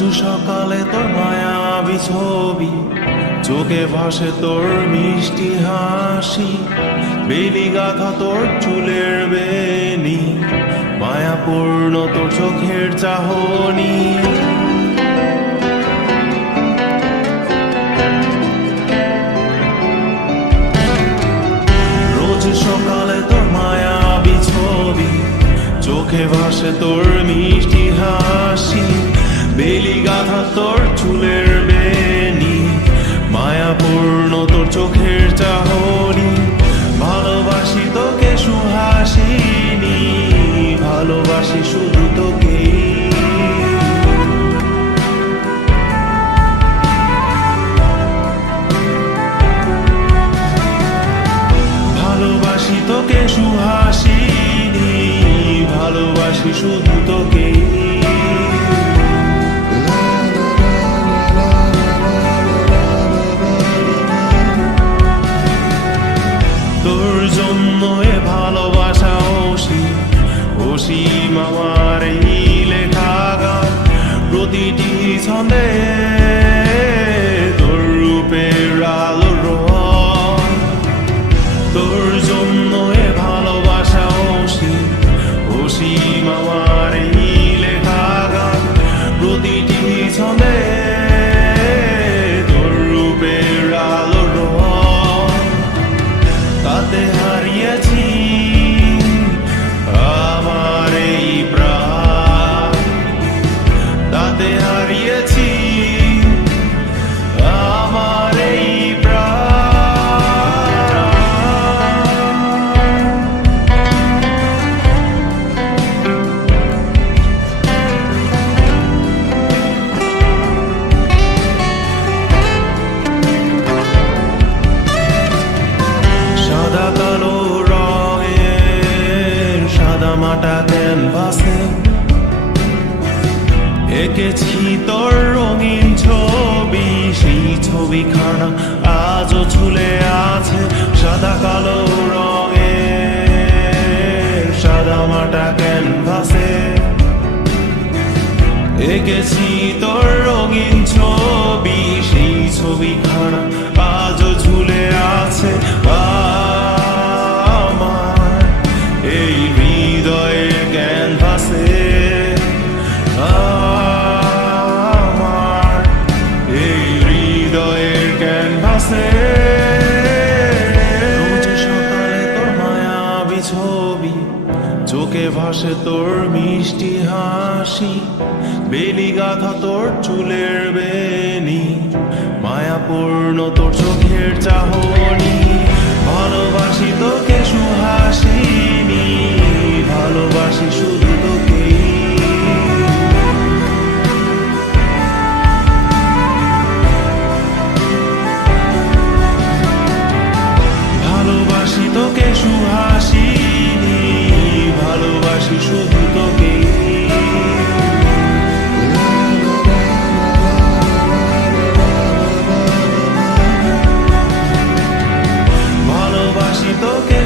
রোজ সকালে তোর মায়াবী ছবি, চোখে ভাসে তোর মিষ্টি হাসি, বেলি গাথা তোর চুলের বেনি, মায়াপূর্ণ তোর চোখের চাহনি। রোজ সকালে তোর মায়াবী ছবি, চোখে ভাসে তোর মিষ্টি হাসি, বেলি গাথা তোর চুলের বেনি, মায়াপূর্ণ তোর চোখের চাহনি। ভালোবাসি তোকে সুহাসিনী, ভালোবাসি শুধু তোকে। ভালোবাসি তোকে সুহাসিনী, ভালোবাসি শুধু তোকে। তোর জন্য এ ভালোবাসা অসীম আমার এই লেখা গান, প্রতিটি ছন্দে তোর রূপের আলো রং। তোর জন্য এ ভালোবাসা অসীম আমার এই লেখা গান, প্রতিটি ছন্দে তোর রূপের আলো রং। তাতে হারিয়েছি আমার এই প্রাণ, তাতে হারিয়েছি আমার এই সাদা কালো রঙের সাদামাটা ক্যানভাসে এঁকেছি তোর রঙিন ছবি, সেই ছবিখানা আজও ঝুলে আছে। সাদা কালো রঙের সাদামাটা ক্যানভাসে এঁকেছি তোর রঙিন ছবি, সেই ছবিখানা আজও ঝুলে আছে আমার এই হৃদয়ের ক্যানভাসে। আমার এই হৃদয়ের ক্যানভাসে রোজ সকালে তোর মায়াবী ছবি, চোখে ভাসে তোর মিষ্টি হাসি, বেলি গাথা তোর চুলের বেনি, মায়াপূর্ণ তোর চোখের চাহনি। ভালোবাসি তোকে সুহাসিনী, ভালোবাসি শুধু তোকে। ভালোবাসি তোকে সুহাসিনী, ভালোবাসি শুধু তোকে। ভালোবাসি তোকে